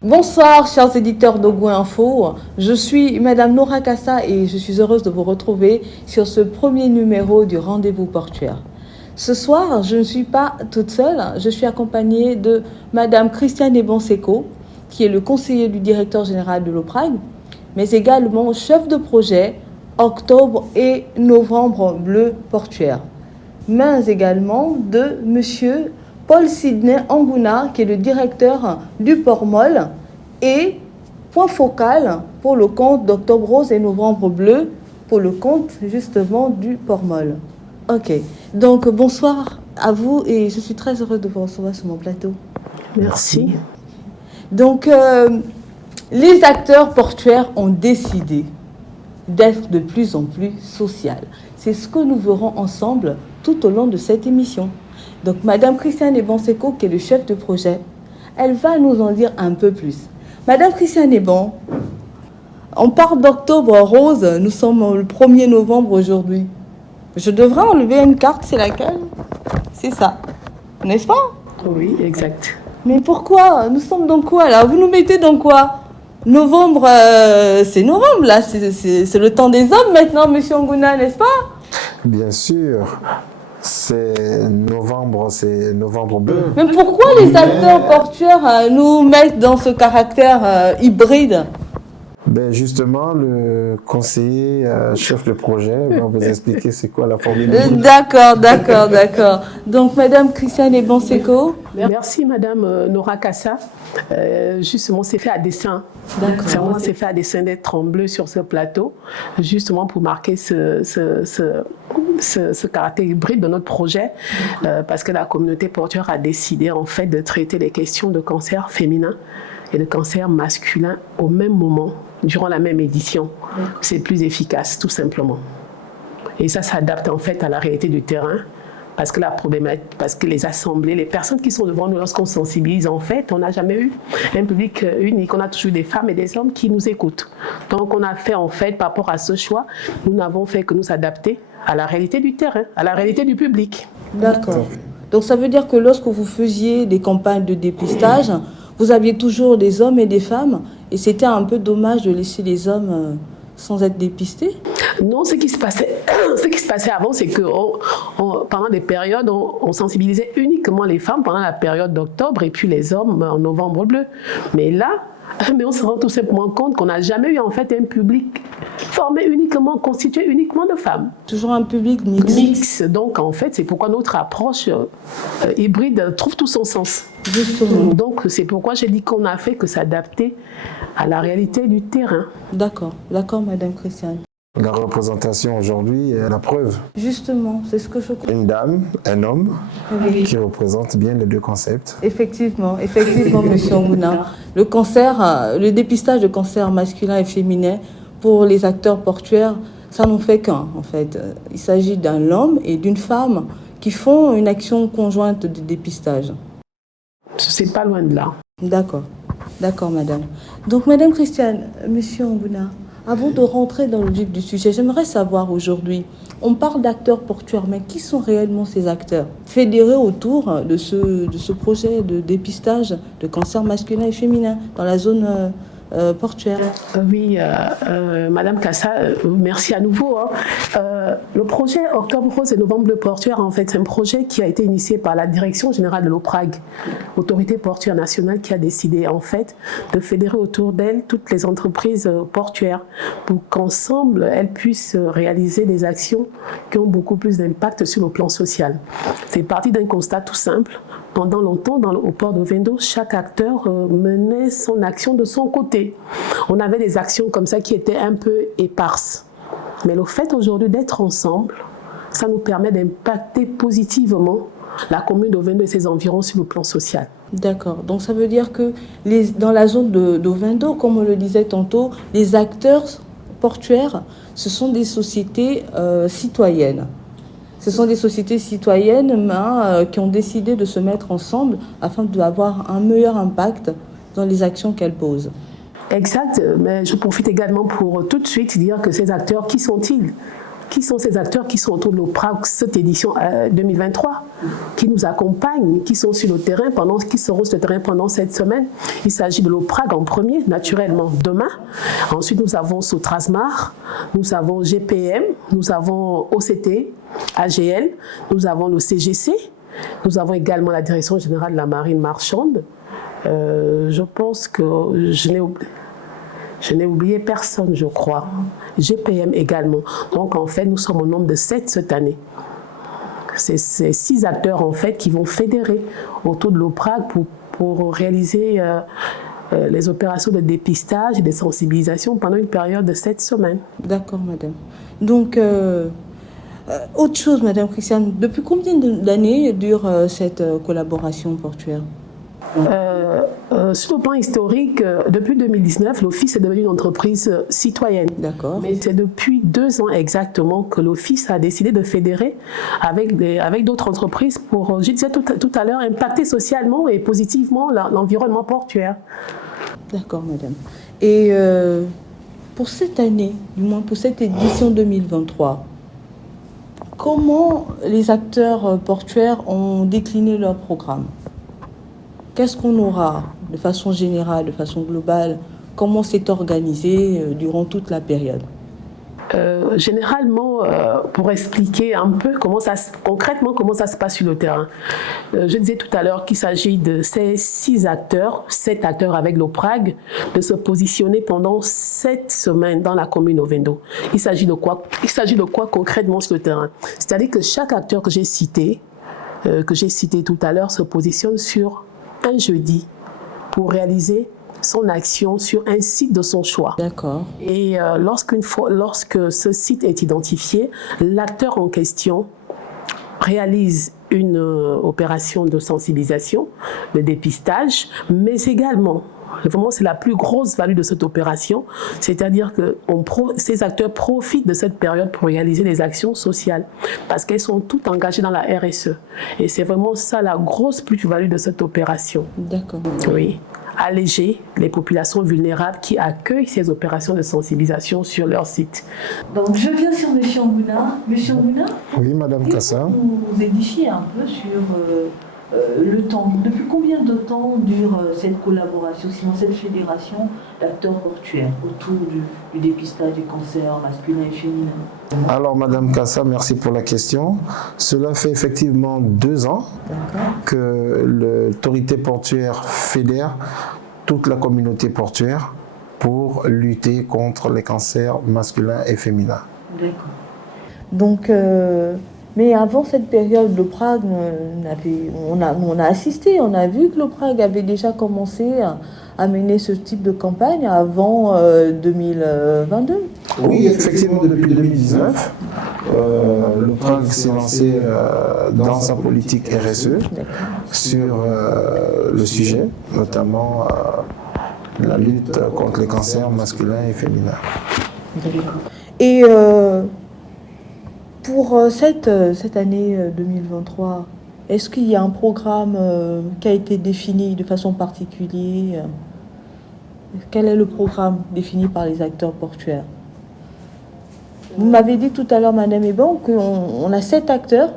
Bonsoir chers éditeurs d'Ogo Info, je suis Madame Nora Kassa et je suis heureuse de vous retrouver sur ce premier numéro du Rendez-vous Portuaire. Ce soir, je ne suis pas toute seule, je suis accompagnée de Madame Christiane Ebonseko, qui est le conseiller du directeur général de l'OPRAG, mais également chef de projet Octobre et Novembre Bleu Portuaire. Mais également de Monsieur Paul Sidney Angouna, qui est le directeur du Port Molle et point focal pour le compte d'Octobre Rose et Novembre Bleu, pour le compte justement du Port Molle. Ok, donc bonsoir à vous et je suis très heureuse de vous recevoir sur mon plateau. Merci. Donc, les acteurs portuaires ont décidé d'être de plus en plus social. C'est ce que nous verrons ensemble tout au long de cette émission. Donc, Madame Christiane Ebonseko, qui est le chef de projet, elle va nous en dire un peu plus. Madame Christiane Ebon, on parle d'Octobre Rose, nous sommes le 1er novembre aujourd'hui. Je devrais enlever une carte, c'est laquelle? C'est ça, n'est-ce pas? Oui, exact. Mais pourquoi? Nous sommes dans quoi là? Vous nous mettez dans quoi? Novembre, c'est novembre là, c'est le temps des hommes maintenant, Monsieur Angouna, n'est-ce pas? Bien sûr. C'est novembre bleu. Mais pourquoi les acteurs portuaires nous mettent dans ce caractère hybride? Ben justement, le conseiller chef de projet va vous expliquer c'est quoi la formule. D'accord. Donc, Madame Christiane Ebonseko. Merci, Madame Nora Kassa. Justement, c'est fait à dessein. D'accord. C'est fait à dessein d'être en bleu sur ce plateau, justement pour marquer ce caractère hybride de notre projet, parce que la communauté portuaire a décidé en fait de traiter les questions de cancer féminin et de cancer masculin au même moment, durant la même édition. C'est plus efficace, tout simplement. Et ça s'adapte en fait à la réalité du terrain, parce que la problématique, parce que les assemblées, les personnes qui sont devant nous, lorsqu'on sensibilise, en fait, on n'a jamais eu un public unique. On a toujours des femmes et des hommes qui nous écoutent. Donc, on a fait, en fait, par rapport à ce choix, nous n'avons fait que nous adapter à la réalité du terrain, à la réalité du public. D'accord. Donc, ça veut dire que lorsque vous faisiez des campagnes de dépistage, vous aviez toujours des hommes et des femmes, et c'était un peu dommage de laisser les hommes sans être dépistés? Non, ce qui se passait avant, c'est que pendant des périodes, on sensibilisait uniquement les femmes pendant la période d'octobre et puis les hommes en novembre bleu. Mais là, on se rend tout simplement compte qu'on n'a jamais eu en fait un public constitué uniquement de femmes. Toujours un public mixte. Donc en fait, c'est pourquoi notre approche hybride trouve tout son sens. Justement. Donc c'est pourquoi j'ai dit qu'on a fait que s'adapter à la réalité du terrain. D'accord, Madame Christiane. La représentation aujourd'hui est la preuve. Justement, c'est ce que je crois. Une dame, un homme, oui, qui représentent bien les deux concepts. Effectivement, Monsieur Angouna. Le dépistage de cancer masculin et féminin pour les acteurs portuaires, ça n'en fait qu'un en fait. Il s'agit d'un homme et d'une femme qui font une action conjointe de dépistage. C'est pas loin de là. D'accord, madame. Donc, Madame Christiane, Monsieur Angouna, avant de rentrer dans le vif du sujet, j'aimerais savoir aujourd'hui, on parle d'acteurs portuaires, mais qui sont réellement ces acteurs fédérés autour de ce projet de dépistage de cancer masculin et féminin dans la zone portuaire? Oui, Madame Kassa, merci à nouveau. Le projet Octobre Rose et Novembre Bleu Portuaire, en fait, c'est un projet qui a été initié par la Direction générale de l'OPRAG, Autorité portuaire nationale, qui a décidé en fait de fédérer autour d'elle toutes les entreprises portuaires pour qu'ensemble elles puissent réaliser des actions qui ont beaucoup plus d'impact sur le plan social. C'est parti d'un constat tout simple. Pendant longtemps, au port de Ovendo, chaque acteur menait son action de son côté. On avait des actions comme ça qui étaient un peu éparses. Mais le fait aujourd'hui d'être ensemble, ça nous permet d'impacter positivement la commune d'Ovendo et ses environs sur le plan social. D'accord. Donc ça veut dire que dans la zone d'Ovendo, comme on le disait tantôt, les acteurs portuaires, ce sont des sociétés citoyennes. Ce sont des sociétés citoyennes qui ont décidé de se mettre ensemble afin d'avoir un meilleur impact dans les actions qu'elles posent. Exact, mais je profite également pour tout de suite dire que ces acteurs, qui sont-ils? qui sont ces acteurs qui sont autour de l'OPRAG cette édition 2023, qui nous accompagnent, qui sont sur le terrain qui seront sur le terrain pendant cette semaine. Il s'agit de l'OPRAG en premier, naturellement, demain. Ensuite, nous avons Sotrasmar, nous avons GPM, nous avons OCT, AGL, nous avons le CGC, nous avons également la Direction générale de la marine marchande. Je pense que je n'ai oublié personne, je crois. GPM également. Donc, en fait, nous sommes au nombre de 7 cette année. C'est 6 acteurs, en fait, qui vont fédérer autour de l'OPRAG pour réaliser les opérations de dépistage et de sensibilisation pendant une période de 7 semaines. D'accord, madame. Donc, autre chose, madame Christiane, depuis combien d'années dure cette collaboration portuaire ? Sur le plan historique, depuis 2019, l'Office est devenu une entreprise citoyenne. D'accord. Mais c'est depuis 2 ans exactement que l'Office a décidé de fédérer avec d'autres entreprises pour, je disais tout à l'heure, impacter socialement et positivement l'environnement portuaire. D'accord, madame. Et pour cette année, du moins pour cette édition 2023, comment les acteurs portuaires ont décliné leur programme ? Qu'est-ce qu'on aura de façon générale, de façon globale? Comment c'est organisé durant toute la période? Généralement, pour expliquer un peu concrètement comment ça se passe sur le terrain, je disais tout à l'heure qu'il s'agit de ces 7 acteurs avec l'OPRAG, de se positionner pendant 7 semaines dans la commune Ovendo. Il s'agit de quoi concrètement sur le terrain? C'est-à-dire que chaque acteur que j'ai cité tout à l'heure se positionne sur un jeudi pour réaliser son action sur un site de son choix. D'accord. Et lorsque ce site est identifié, l'acteur en question réalise une opération de sensibilisation, de dépistage, mais également, vraiment c'est la plus grosse value de cette opération, c'est-à-dire que ces acteurs profitent de cette période pour réaliser des actions sociales, parce qu'elles sont toutes engagées dans la RSE. Et c'est vraiment ça la grosse plus-value de cette opération. D'accord. Oui. Alléger les populations vulnérables qui accueillent ces opérations de sensibilisation sur leur site. Donc je viens sur M. Ngouna. M. Ngouna, Oui, Madame Kassa. vous édifiez un peu sur le temps. Depuis combien de temps dure cette collaboration, sinon cette fédération d'acteurs portuaires autour du dépistage du cancer masculin et féminin? Alors, Madame Kassa, merci pour la question. Cela fait effectivement 2 ans que l'autorité portuaire fédère toute la communauté portuaire pour lutter contre les cancers masculins et féminins. D'accord. Donc, mais avant cette période, l'OPRAG, on a assisté, on a vu que l'OPRAG avait déjà commencé à mener ce type de campagne avant 2022. Oui, effectivement, depuis 2019, l'OPRAG s'est lancé dans sa politique RSE sur le sujet, notamment la lutte contre les cancers masculins et féminins. Et pour cette année 2023, est-ce qu'il y a un programme qui a été défini de façon particulière? Quel est le programme défini par les acteurs portuaires? Vous m'avez dit tout à l'heure, Madame Eban, qu'on a 7 acteurs.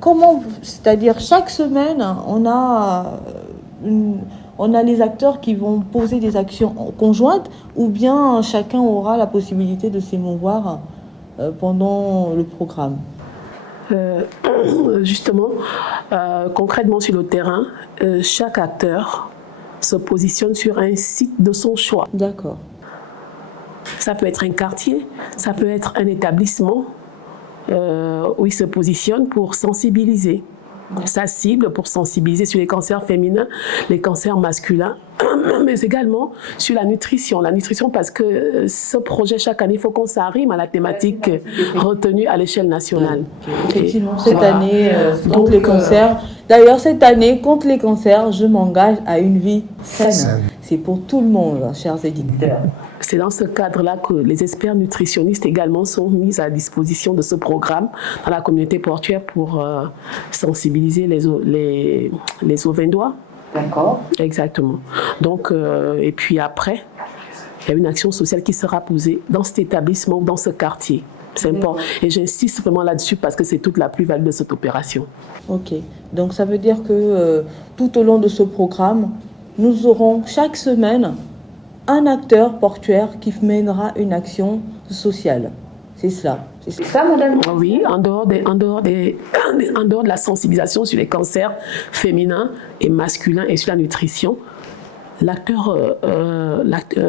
Comment, c'est-à-dire chaque semaine, on a les acteurs qui vont poser des actions conjointes, ou bien chacun aura la possibilité de s'émouvoir pendant le programme? Justement, concrètement sur le terrain, chaque acteur se positionne sur un site de son choix. D'accord. Ça peut être un quartier, ça peut être un établissement où il se positionne pour sensibiliser. Sa cible pour sensibiliser sur les cancers féminins, les cancers masculins, mais également sur la nutrition. La nutrition parce que ce projet, chaque année, il faut qu'on s'arrime à la thématique retenue à l'échelle nationale. Effectivement, cette année, contre les cancers. D'ailleurs, cette année, contre les cancers, je m'engage à une vie saine. C'est pour tout le monde, chers éditeurs. C'est dans ce cadre-là que les experts nutritionnistes également sont mis à disposition de ce programme dans la communauté portuaire pour sensibiliser les Ovendois. D'accord. Exactement. Donc, et puis après, il y a une action sociale qui sera posée dans cet établissement, dans ce quartier. C'est important. Et j'insiste vraiment là-dessus parce que c'est toute la plus-value de cette opération. Ok. Donc ça veut dire que tout au long de ce programme, nous aurons chaque semaine un acteur portuaire qui mènera une action sociale. C'est cela. C'est ça, madame? Oui, en dehors de la sensibilisation sur les cancers féminins et masculins et sur la nutrition,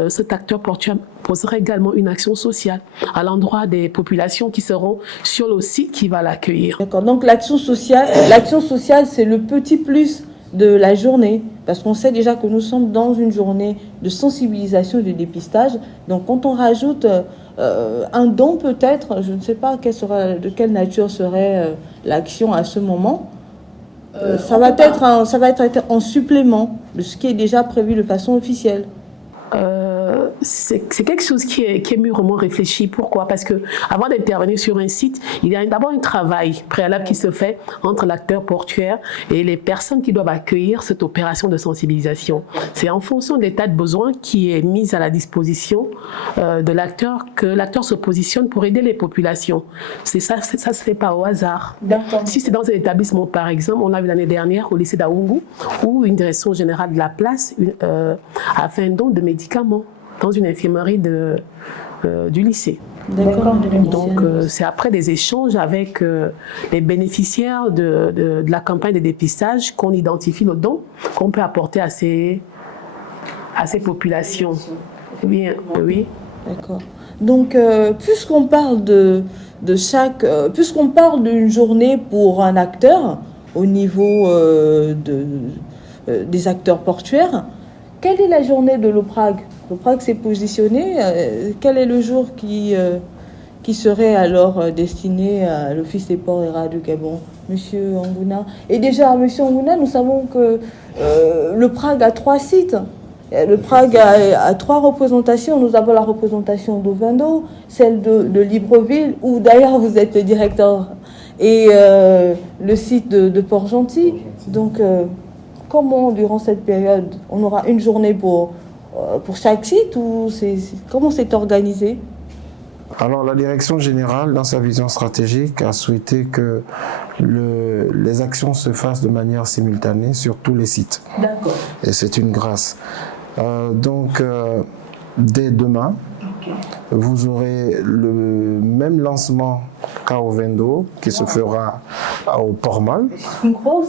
cet acteur portuaire posera également une action sociale à l'endroit des populations qui seront sur le site qui va l'accueillir. D'accord. Donc l'action sociale, c'est le petit plus de la journée, parce qu'on sait déjà que nous sommes dans une journée de sensibilisation et de dépistage. Donc quand on rajoute un don peut-être, je ne sais pas de quelle nature serait l'action à ce moment, ça va être en supplément de ce qui est déjà prévu de façon officielle. C'est quelque chose qui est mûrement réfléchi. Pourquoi? Parce que avant d'intervenir sur un site, il y a d'abord un travail préalable qui se fait entre l'acteur portuaire et les personnes qui doivent accueillir cette opération de sensibilisation. C'est en fonction de l'état de besoin qui est mis à la disposition de l'acteur que l'acteur se positionne pour aider les populations. Ça se fait pas au hasard. Si c'est dans un établissement, par exemple, on l'a vu l'année dernière au lycée d'Aoungu, où une direction générale de la place a fait un don de médicaments dans une infirmerie du lycée. D'accord. Donc, c'est après des échanges avec les bénéficiaires de la campagne de dépistage qu'on identifie le don qu'on peut apporter à ces populations. Oui, oui. D'accord. Donc, puisqu'on parle puisqu'on parle d'une journée pour un acteur au niveau des acteurs portuaires, quelle est la journée de l'OPRAG? L'OPRAG s'est positionné. Quel est le jour qui serait alors destiné à l'Office des ports et rails du Gabon, Monsieur Angouna? Et déjà, Monsieur Angouna, nous savons que le PRAG a 3 sites. Le PRAG a 3 représentations. Nous avons la représentation d'Ovendo, celle de Libreville, où d'ailleurs vous êtes le directeur, et le site de Port-Gentil. Donc, comment, durant cette période, on aura une journée pour chaque site, ou comment c'est organisé? Alors, la direction générale, dans sa vision stratégique, a souhaité que les actions se fassent de manière simultanée sur tous les sites. D'accord. Et c'est une grâce. Donc, dès demain, vous aurez le même lancement qu'à Ovendo, qui se fera au Port-Mal.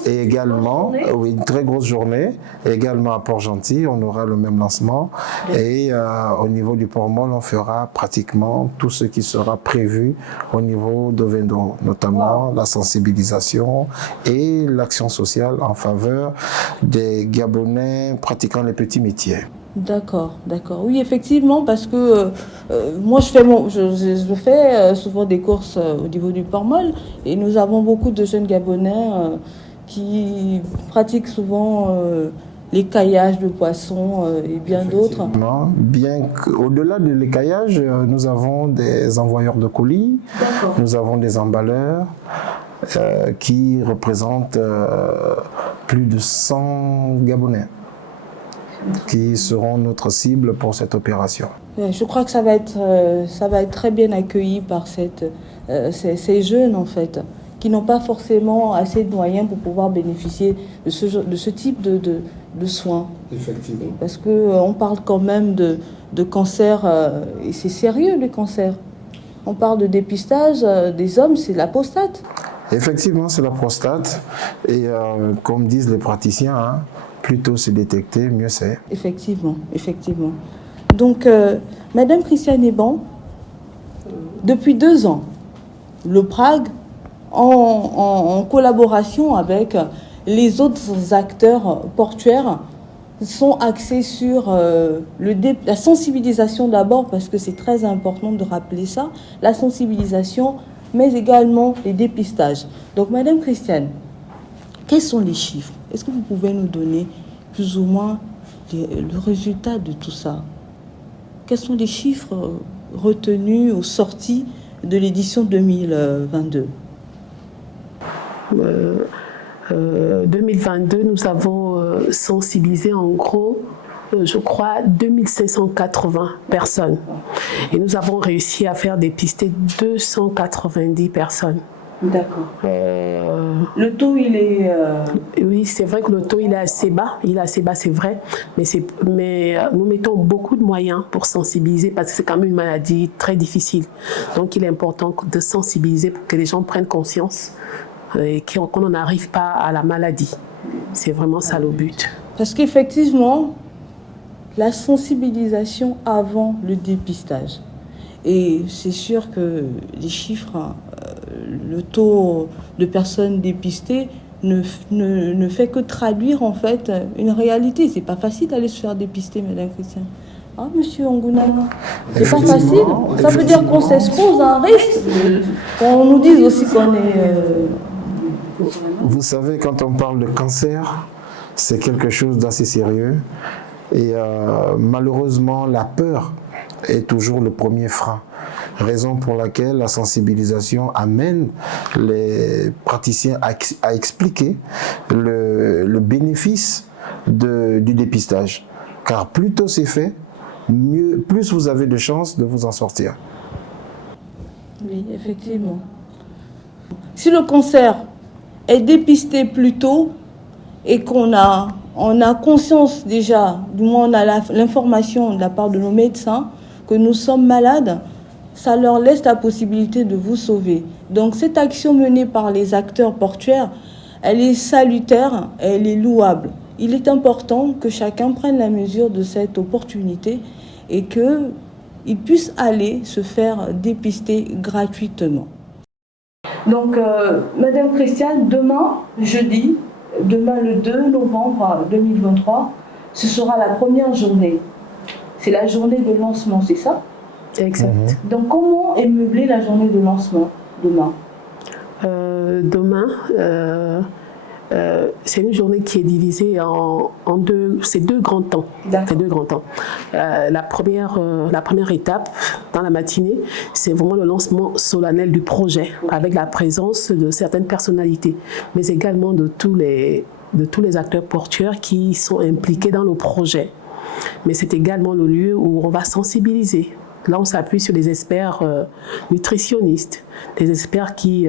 Et également, une très grosse journée. Et également à Port-Gentil, on aura le même lancement. Et au niveau du Port-Mal, on fera pratiquement tout ce qui sera prévu au niveau d'Ovendo, notamment la sensibilisation et l'action sociale en faveur des Gabonais pratiquant les petits métiers. D'accord, d'accord. Oui, effectivement, parce que moi, je fais souvent des courses au niveau du Port-Mal, et nous avons beaucoup de jeunes Gabonais qui pratiquent souvent les caillages de poissons et bien d'autres. Bien qu'au-delà de l'écaillage, nous avons des envoyeurs de colis, nous avons des emballeurs qui représentent plus de 100 Gabonais qui seront notre cible pour cette opération. Je crois que ça va être très bien accueilli par ces jeunes, en fait, qui n'ont pas forcément assez de moyens pour pouvoir bénéficier de ce type de soins. Effectivement. Parce qu'on parle quand même de cancer, et c'est sérieux, les cancers. On parle de dépistage des hommes, c'est la prostate. Effectivement, c'est la prostate. Et comme disent les praticiens, plus tôt c'est détecté, mieux c'est. Effectivement, effectivement. Donc, Madame Christiane Eban, depuis 2 ans, le PRAG, en collaboration avec les autres acteurs portuaires, sont axés sur la sensibilisation d'abord, parce que c'est très important de rappeler ça, la sensibilisation, mais également les dépistages. Donc, Madame Christiane, quels sont les chiffres? Est-ce que vous pouvez nous donner plus ou moins le résultat de tout ça? Quels sont les chiffres retenus aux sorties de l'édition 2022? 2022, nous avons sensibilisé en gros je crois, 2580 personnes. Et nous avons réussi à faire dépister 290 personnes. D'accord. Le taux, il est... Oui, c'est vrai que le taux, il est assez bas. Il est assez bas, c'est vrai. Mais nous mettons beaucoup de moyens pour sensibiliser parce que c'est quand même une maladie très difficile. Donc, il est important de sensibiliser pour que les gens prennent conscience et qu'on n'en arrive pas à la maladie. C'est vraiment ça le but. Parce qu'effectivement, la sensibilisation avant le dépistage. Et c'est sûr que les chiffres, le taux de personnes dépistées ne fait que traduire en fait une réalité. C'est pas facile d'aller se faire dépister, Madame Christiane. Ah, Monsieur Onguna, c'est pas facile. Ça veut dire qu'on s'expose à un risque. On nous dit aussi qu'on est... Vous savez, quand on parle de cancer, c'est quelque chose d'assez sérieux. Et malheureusement, la peur est toujours le premier frein. Raison pour laquelle la sensibilisation amène les praticiens à expliquer le bénéfice du dépistage. Car plus tôt c'est fait, plus vous avez de chances de vous en sortir. Oui, effectivement. Si le cancer est dépisté plus tôt et qu'on a conscience déjà, du moins on a l'information de la part de nos médecins que nous sommes malades, ça leur laisse la possibilité de vous sauver. Donc cette action menée par les acteurs portuaires, elle est salutaire, elle est louable. Il est important que chacun prenne la mesure de cette opportunité et qu'il puisse aller se faire dépister gratuitement. Donc, Madame Christiane, demain, jeudi, le 2 novembre 2023, ce sera la première journée. C'est la journée de lancement, c'est ça? Exact. Donc, comment est meublée la journée de lancement demain? C'est une journée qui est divisée en deux, c'est deux grands temps. C'est deux grands temps. La première étape dans la matinée, c'est vraiment le lancement solennel du projet avec la présence de certaines personnalités, mais également de tous les acteurs portuaires qui sont impliqués dans le projet. Mais c'est également le lieu où on va sensibiliser. Là, on s'appuie sur des experts nutritionnistes, des experts qui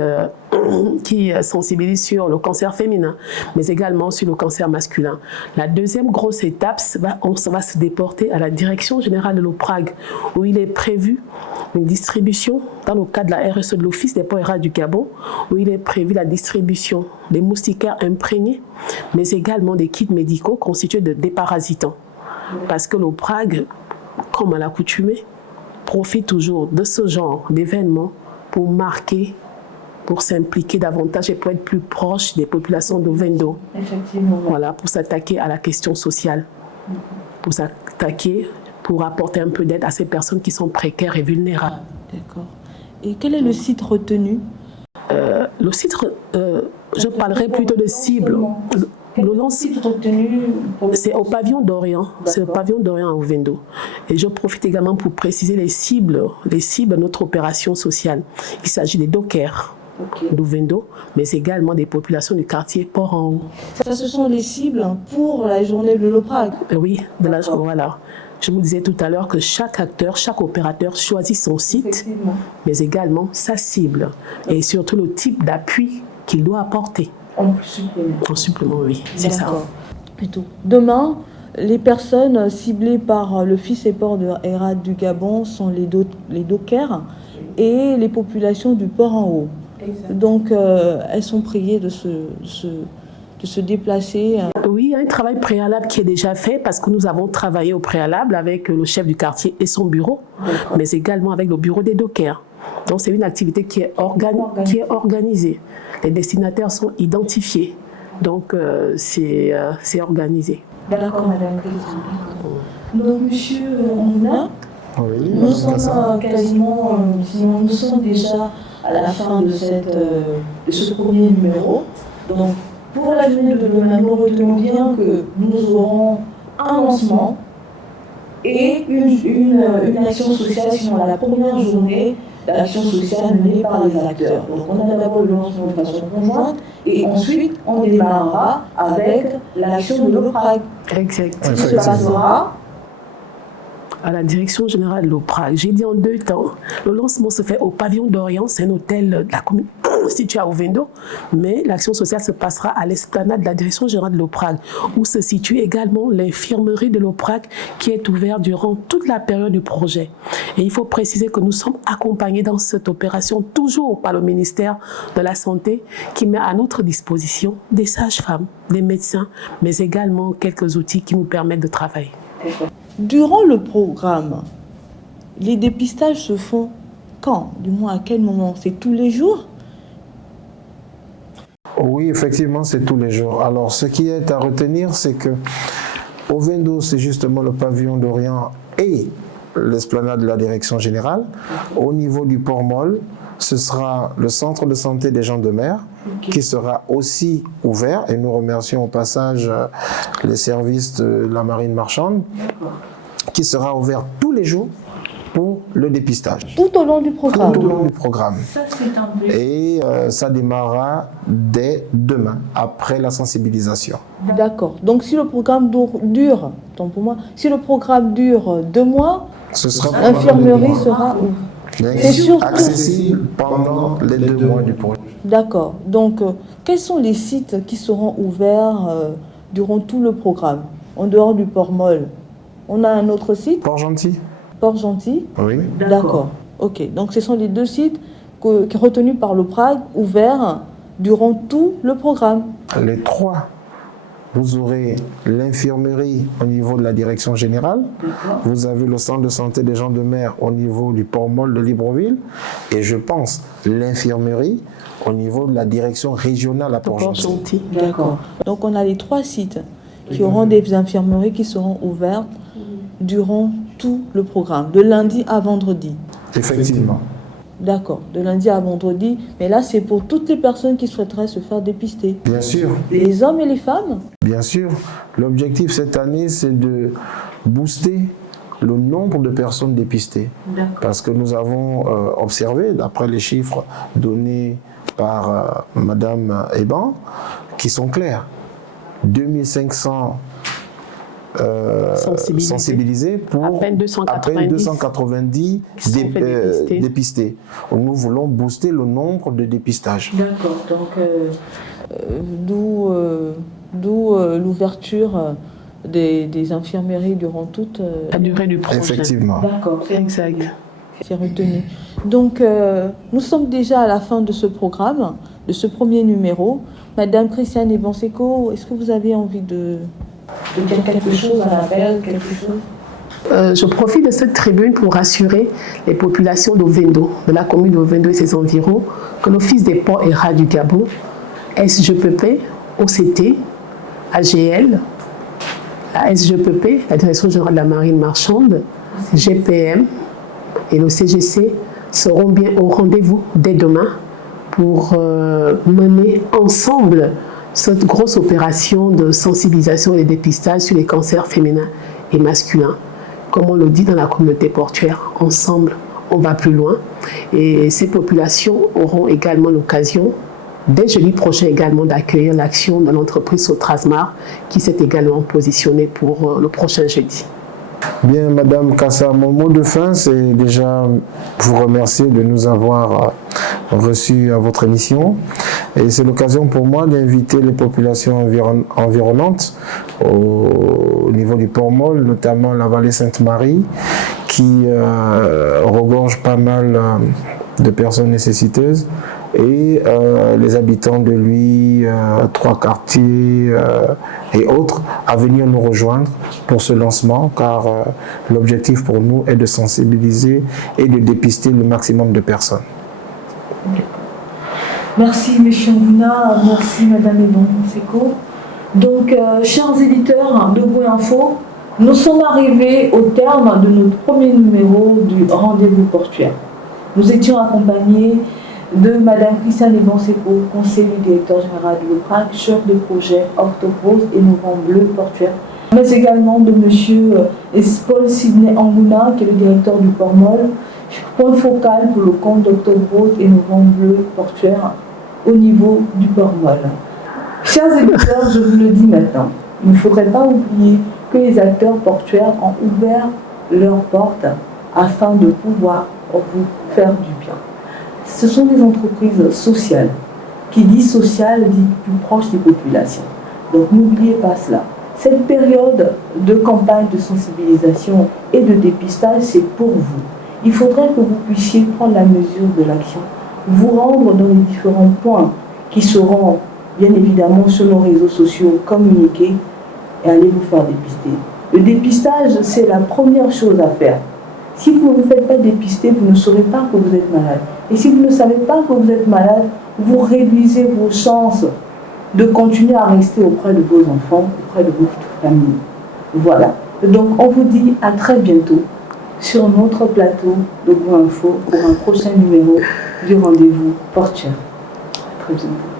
sensibilisent sur le cancer féminin, mais également sur le cancer masculin. La deuxième grosse étape, on va se déporter à la direction générale de l'OPRAG, où il est prévu une distribution, dans le cadre de la RSE de l'Office des ports et rats du Gabon, où il est prévu la distribution des moustiquaires imprégnés, mais également des kits médicaux constitués de déparasitants. Parce que l'OPRAG, comme à l'accoutumée, profite toujours de ce genre d'événements pour marquer, pour s'impliquer davantage et pour être plus proche des populations d'Ovendo. Effectivement. Voilà, pour s'attaquer à la question sociale, pour s'attaquer, pour apporter un peu d'aide à ces personnes qui sont précaires et vulnérables. D'accord. Et quel est le site retenu? Le site, je parlerai plutôt de cible. Le site retenu, c'est au pavillon d'Orient. C'est au pavillon d'Orient à Ovendo. Et je profite également pour préciser les cibles de notre opération sociale. Il s'agit des dockers d'Ovendo, mais également des populations du quartier Port-en-Haut. Ça, ce sont les cibles pour la journée de l'OPRAG. Oui, voilà. Je vous disais tout à l'heure que chaque acteur, chaque opérateur choisit son site, mais également sa cible et surtout le type d'appui qu'il doit apporter. En supplément, oui, c'est ça. Plutôt. Demain, les personnes ciblées par l'Office et ports et rats du Gabon sont les dockers et les populations du port en haut. Donc, elles sont priées de se déplacer. Oui, il y a un travail préalable qui est déjà fait parce que nous avons travaillé au préalable avec le chef du quartier et son bureau, mais également avec le bureau des dockers. Donc, c'est une activité qui est organisée. Les destinataires sont identifiés. Donc, c'est organisé. D'accord, Madame Christiane. Donc, Monsieur Onguna, nous sommes quasiment, nous sommes déjà à la fin de ce premier numéro. Donc, pour la journée de demain, nous retenons bien que nous aurons un lancement et une action sociale, sinon la première journée d'action sociale menée par les acteurs. Donc on a d'abord le lancement de façon conjointe et ensuite on démarrera avec l'action de l'OPRAG. Exact. Qui se passera à la direction générale de l'OPRAG. J'ai dit en 2 temps. Le lancement se fait au Pavillon d'Orient, c'est un hôtel de la commune situé à Ovendo, mais l'action sociale se passera à l'esplanade de la direction générale de l'OPRAG, où se situe également l'infirmerie de l'OPRAG qui est ouverte durant toute la période du projet. Et il faut préciser que nous sommes accompagnés dans cette opération toujours par le ministère de la Santé qui met à notre disposition des sages-femmes, des médecins, mais également quelques outils qui nous permettent de travailler. Durant le programme, les dépistages se font quand? Du moins à quel moment? C'est tous les jours? Oui, effectivement, c'est tous les jours. Alors, ce qui est à retenir, c'est que Ovendo, c'est justement le pavillon d'Orient et l'esplanade de la direction générale. Au niveau du Port-Molle, ce sera le centre de santé des gens de mer qui sera aussi ouvert. Et nous remercions au passage les services de la marine marchande qui sera ouvert tous les jours pour le dépistage. Tout au long du programme. Tout au long du programme. ça, c'est un plus. Et ça démarrera dès demain, après la sensibilisation. D'accord. Donc si le programme dure, tant pour moi, si le programme dure 2 mois, Ce sera l'infirmerie sera ouverte. C'est surtout accessible pendant les 2 mois du projet. D'accord. Donc, quels sont les sites qui seront ouverts durant tout le programme, en dehors du Port-Molle? On a un autre site, Port-Gentil? Port-Gentil. Oui. D'accord. Ok. Donc, ce sont les 2 sites retenus par le Prague, ouverts durant tout le programme. Les 3. Vous aurez l'infirmerie au niveau de la direction générale. Vous avez le centre de santé des gens de mer au niveau du Port-Molle de Libreville. Et je pense l'infirmerie au niveau de la direction régionale à Port-Gentil. D'accord. Donc, on a les 3 sites qui auront des infirmeries qui seront ouvertes durant tout le programme, de lundi à vendredi. Effectivement. D'accord, de lundi à vendredi. Mais là, c'est pour toutes les personnes qui souhaiteraient se faire dépister. Bien sûr. Les hommes et les femmes? Bien sûr. L'objectif cette année, c'est de booster le nombre de personnes dépistées. Parce que nous avons observé, d'après les chiffres donnés par Madame Eban, qui sont clairs. 2500 sensibilisés pour à peine 290 dépistés. Nous voulons booster le nombre de dépistages. D'accord. Donc, D'où l'ouverture des infirmeries durant toute la durée du projet. Effectivement. d'accord. Exact. c'est retenu. Donc, nous sommes déjà à la fin de ce programme, de ce premier numéro. Madame Christiane Ebanseco, est-ce que vous avez envie de dire quelque chose à l'appel, quelque chose? Je profite de cette tribune pour rassurer les populations d'Ovendo, de la commune d'Ovendo et ses environs, que l'Office des ports et rats du Gabon, SGPP, OCT, AGL, la SGPP, la Direction générale de la marine marchande, GPM et le CGC seront bien au rendez-vous dès demain pour mener ensemble cette grosse opération de sensibilisation et de dépistage sur les cancers féminins et masculins. Comme on le dit dans la communauté portuaire, ensemble, on va plus loin. Et ces populations auront également l'occasion, dès jeudi prochain également, d'accueillir l'action de l'entreprise Sotrasmar, qui s'est également positionnée pour le prochain jeudi. Bien, Madame Kassa, mon mot de fin, c'est déjà vous remercier de nous avoir reçus à votre émission. Et c'est l'occasion pour moi d'inviter les populations environnantes au niveau du Port-Molle, notamment la vallée Sainte-Marie, qui regorge pas mal de personnes nécessiteuses, et les habitants de lui, 3 quartiers et autres, à venir nous rejoindre pour ce lancement, car l'objectif pour nous est de sensibiliser et de dépister le maximum de personnes. Merci M. Ngouna, merci Madame Ebanseco. Donc, chers éditeurs de Go Info, nous sommes arrivés au terme de notre premier numéro du rendez-vous portuaire. Nous étions accompagnés de Madame Christiane Ebanseco, conseiller du directeur général de l'OPRAG, chef de projet Octoprose et Novembre Bleu portuaire, mais également de M. Paul Sidney Angouna, qui est le directeur du Port-Molle, point focal pour le compte d'Octobre Rose et Novembre Bleu portuaire au niveau du Port-Molle. Chers éditeurs, je vous le dis maintenant, il ne faudrait pas oublier que les acteurs portuaires ont ouvert leurs portes afin de pouvoir vous faire du bien. Ce sont des entreprises sociales. Qui dit social dit plus proche des populations. Donc n'oubliez pas cela. Cette période de campagne de sensibilisation et de dépistage, c'est pour vous. Il faudrait que vous puissiez prendre la mesure de l'action, vous rendre dans les différents points qui seront bien évidemment sur nos réseaux sociaux communiqués et aller vous faire dépister. Le dépistage, c'est la première chose à faire. Si vous ne vous faites pas dépister, vous ne saurez pas que vous êtes malade. Et si vous ne savez pas que vous êtes malade, vous réduisez vos chances de continuer à rester auprès de vos enfants, auprès de votre famille. Voilà. Donc on vous dit à très bientôt sur notre plateau de Go Info pour un prochain numéro du rendez-vous portuaire. À très bientôt.